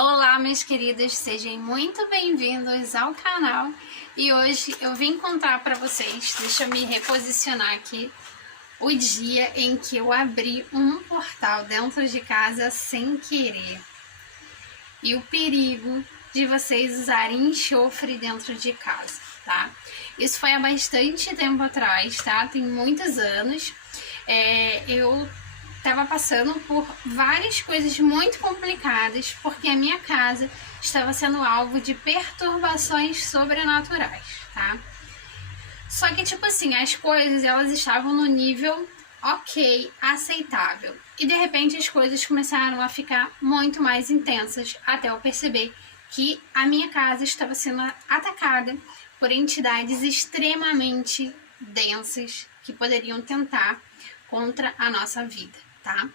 Olá, meus queridos, sejam muito bem-vindos ao canal. E hoje eu vim contar para vocês, deixa eu me reposicionar aqui, o dia em que eu abri um portal dentro de casa sem querer. E o perigo de vocês usarem enxofre dentro de casa, tá? Isso foi há bastante tempo atrás, tá? Tem muitos anos. Eu estava passando por várias coisas muito complicadas, porque a minha casa estava sendo alvo de perturbações sobrenaturais, tá? Só que, tipo assim, as coisas, elas estavam no nível ok, aceitável. E, de repente, as coisas começaram a ficar muito mais intensas, até eu perceber que a minha casa estava sendo atacada por entidades extremamente densas que poderiam tentar contra a nossa vida, tá?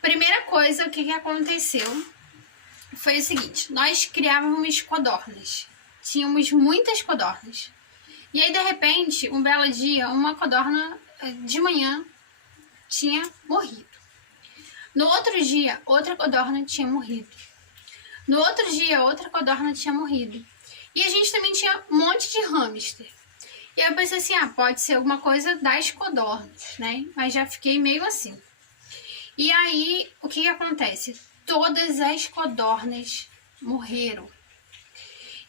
Primeira coisa, o que aconteceu foi o seguinte: nós criávamos codornas, tínhamos muitas codornas, e aí de repente, um belo dia, uma codorna de manhã tinha morrido. No outro dia, outra codorna tinha morrido. No outro dia, outra codorna tinha morrido. E a gente também tinha um monte de hamster. E aí eu pensei assim, pode ser alguma coisa das codornas, né? Mas já fiquei meio assim. E aí, o que acontece? Todas as codornas morreram.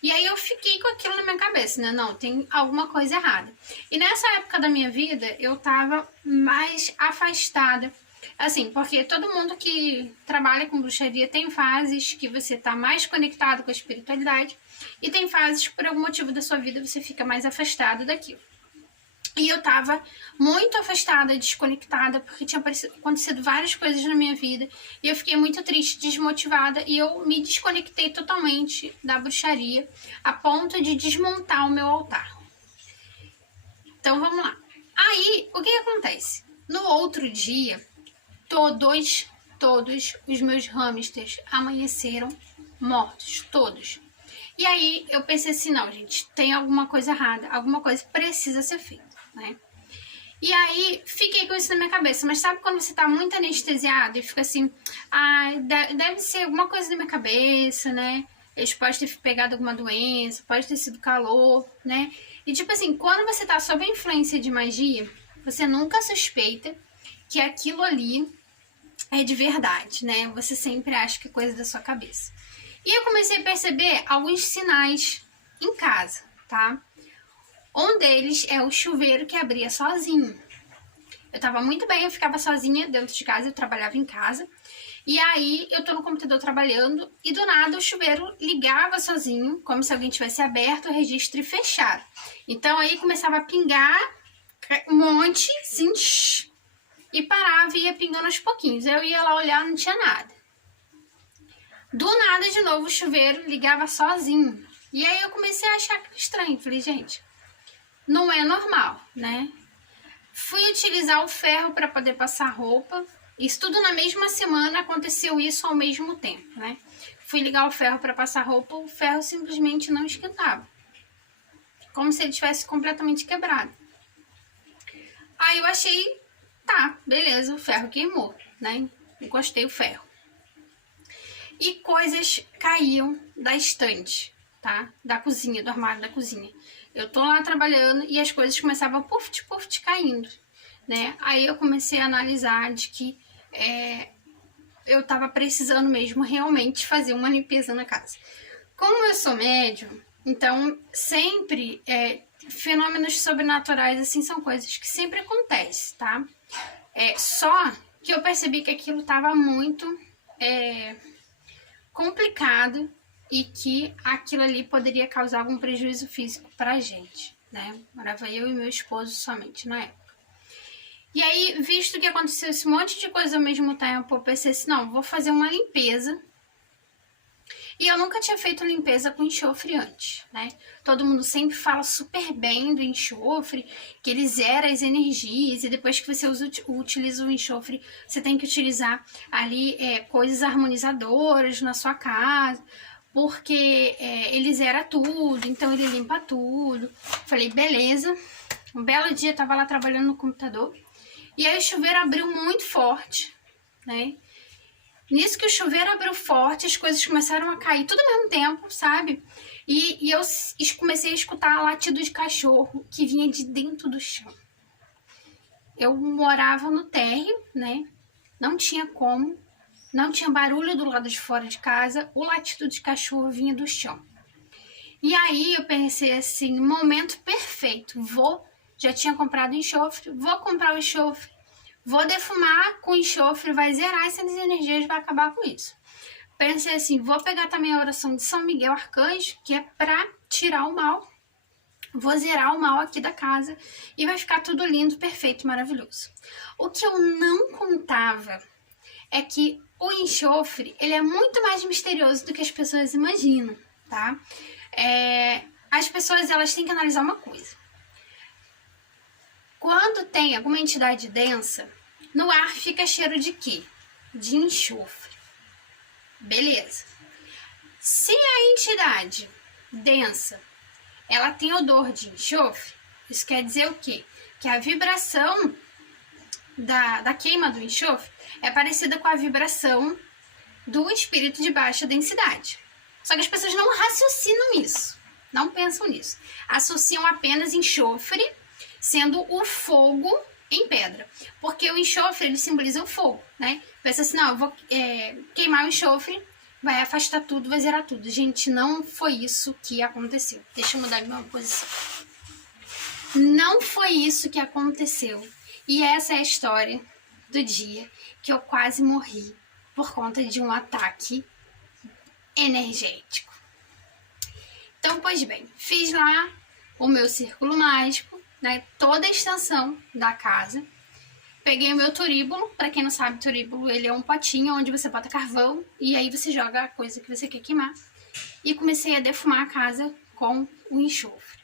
E aí eu fiquei com aquilo na minha cabeça, né? Não, tem alguma coisa errada. E nessa época da minha vida, eu tava mais afastada. Assim, porque todo mundo que trabalha com bruxaria tem fases que você tá mais conectado com a espiritualidade e tem fases que por algum motivo da sua vida você fica mais afastado daquilo. E eu tava muito afastada, desconectada, porque tinha acontecido várias coisas na minha vida e eu fiquei muito triste, desmotivada e eu me desconectei totalmente da bruxaria a ponto de desmontar o meu altar. Então vamos lá. Aí, o que acontece? No outro dia, todos os meus hamsters amanheceram mortos, todos. E aí eu pensei assim, não, gente, tem alguma coisa errada, alguma coisa precisa ser feita, né? E aí fiquei com isso na minha cabeça, mas sabe quando você tá muito anestesiado e fica assim, deve ser alguma coisa na minha cabeça, né? Eles podem ter pegado alguma doença, pode ter sido calor, né? E tipo assim, quando você tá sob a influência de magia, você nunca suspeita que aquilo ali é de verdade, né? Você sempre acha que é coisa da sua cabeça. E eu comecei a perceber alguns sinais em casa, tá? Um deles é o chuveiro que abria sozinho. Eu tava muito bem, eu ficava sozinha dentro de casa, eu trabalhava em casa. E aí eu tô no computador trabalhando e do nada o chuveiro ligava sozinho, como se alguém tivesse aberto o registro e fechado. Então aí começava a pingar um monte, assim, e parava e ia pingando aos pouquinhos. Eu ia lá olhar, não tinha nada. Do nada, de novo, o chuveiro ligava sozinho. E aí eu comecei a achar estranho. Falei, gente, não é normal, né? Fui utilizar o ferro para poder passar roupa. Isso tudo na mesma semana aconteceu isso ao mesmo tempo, né? Fui ligar o ferro para passar roupa, o ferro simplesmente não esquentava. Como se ele tivesse completamente quebrado. Aí eu achei, tá, beleza, o ferro queimou, né? Encostei o ferro. E coisas caíam da estante, tá? Da cozinha, do armário da cozinha. Eu tô lá trabalhando e as coisas começavam puft, caindo, né? Aí eu comecei a analisar de que eu tava precisando mesmo realmente fazer uma limpeza na casa. Como eu sou médium, então sempre fenômenos sobrenaturais assim são coisas que sempre acontecem, tá? Só que eu percebi que aquilo tava muito complicado e que aquilo ali poderia causar algum prejuízo físico pra gente, né? Morava eu e meu esposo somente na época. E aí, visto que aconteceu esse monte de coisa ao mesmo tempo, eu pensei assim, não, vou fazer uma limpeza. E eu nunca tinha feito limpeza com enxofre antes, né? Todo mundo sempre fala super bem do enxofre, que ele zera as energias, e depois que você utiliza o enxofre, você tem que utilizar ali coisas harmonizadoras na sua casa, porque ele zera tudo, então ele limpa tudo. Falei, beleza. Um belo dia eu tava lá trabalhando no computador, e aí o chuveiro abriu muito forte, né? Nisso que o chuveiro abriu forte, as coisas começaram a cair tudo ao mesmo tempo, sabe? E eu comecei a escutar latido de cachorro que vinha de dentro do chão. Eu morava no térreo, né? Não tinha como, não tinha barulho do lado de fora de casa, o latido de cachorro vinha do chão. E aí eu pensei assim, momento perfeito, já tinha comprado enxofre, vou comprar o enxofre, vou defumar com enxofre, vai zerar essas energias, vai acabar com isso. Pensei assim, vou pegar também a oração de São Miguel Arcanjo, que é para tirar o mal, vou zerar o mal aqui da casa e vai ficar tudo lindo, perfeito, maravilhoso. O que eu não contava é que o enxofre, ele é muito mais misterioso do que as pessoas imaginam, tá? As pessoas, elas têm que analisar uma coisa. Quando tem alguma entidade densa, no ar fica cheiro de quê? De enxofre. Beleza. Se a entidade densa, ela tem odor de enxofre, isso quer dizer o quê? Que a vibração da queima do enxofre é parecida com a vibração do espírito de baixa densidade. Só que as pessoas não raciocinam isso, não pensam nisso. Associam apenas enxofre sendo o fogo em pedra. Porque o enxofre, ele simboliza o fogo, né? Pensa assim, não, eu vou queimar o enxofre, vai afastar tudo, vai zerar tudo. Gente, não foi isso que aconteceu. Deixa eu mudar minha posição. Não foi isso que aconteceu. E essa é a história do dia que eu quase morri por conta de um ataque energético. Então, pois bem, fiz lá o meu círculo mágico, né, toda a extensão da casa. Peguei o meu turíbulo, para quem não sabe, turíbulo, ele é um potinho onde você bota carvão e aí você joga a coisa que você quer queimar. E comecei a defumar a casa com o enxofre.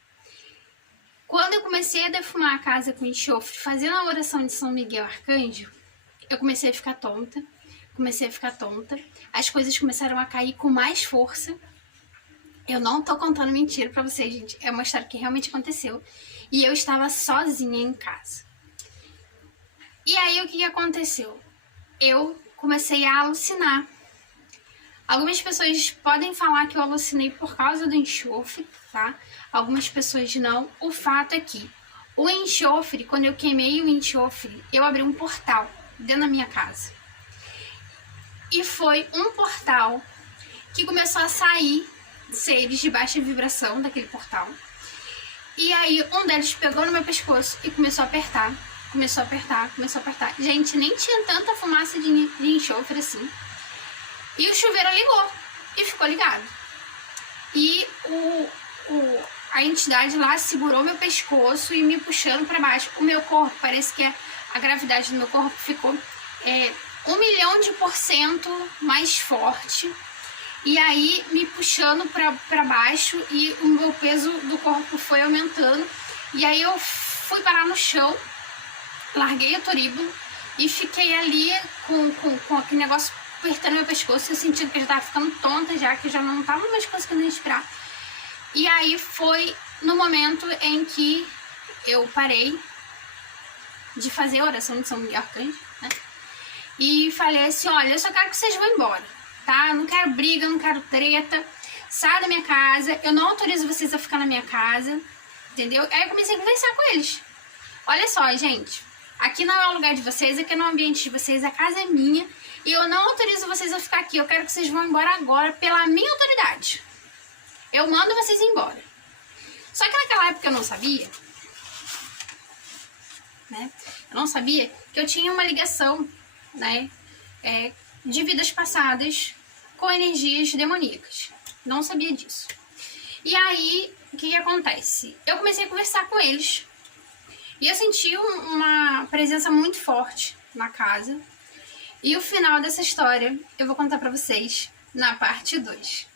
Quando eu comecei a defumar a casa com enxofre, fazendo a oração de São Miguel Arcanjo, eu comecei a ficar tonta. As coisas começaram a cair com mais força. Eu não tô contando mentira pra vocês, gente. É uma história que realmente aconteceu. E eu estava sozinha em casa. E aí, o que aconteceu? Eu comecei a alucinar. Algumas pessoas podem falar que eu alucinei por causa do enxofre, tá? Algumas pessoas não. O fato é que o enxofre, quando eu queimei o enxofre, eu abri um portal dentro da minha casa. E foi um portal que começou a sair seres de baixa vibração daquele portal. E aí um deles pegou no meu pescoço e começou a apertar. Começou a apertar. Gente, nem tinha tanta fumaça de enxofre assim. E o chuveiro ligou e ficou ligado. E a entidade lá segurou meu pescoço e me puxando para baixo. O meu corpo, parece que a gravidade do meu corpo ficou 1.000.000% mais forte. E aí me puxando para baixo e o meu peso do corpo foi aumentando. E aí eu fui parar no chão, larguei o turíbulo e fiquei ali com aquele negócio apertando meu pescoço. Eu senti que eu já tava ficando tonta já, que eu já não tava mais conseguindo respirar. E aí foi no momento em que eu parei de fazer a oração de São Miguel Arcanjo, né? E falei assim, olha, eu só quero que vocês vão embora, tá? Eu não quero briga, eu não quero treta. Sai da minha casa, eu não autorizo vocês a ficar na minha casa, entendeu? Aí eu comecei a conversar com eles. Olha só, gente, aqui não é o lugar de vocês, aqui não é o ambiente de vocês, a casa é minha. E eu não autorizo vocês a ficar aqui, eu quero que vocês vão embora agora pela minha autoridade. Eu mando vocês embora. Só que naquela época eu não sabia, né? Eu não sabia que eu tinha uma ligação, né? De vidas passadas com energias demoníacas. Não sabia disso. E aí, o que acontece? Eu comecei a conversar com eles. E eu senti uma presença muito forte na casa. E o final dessa história eu vou contar pra vocês na parte 2.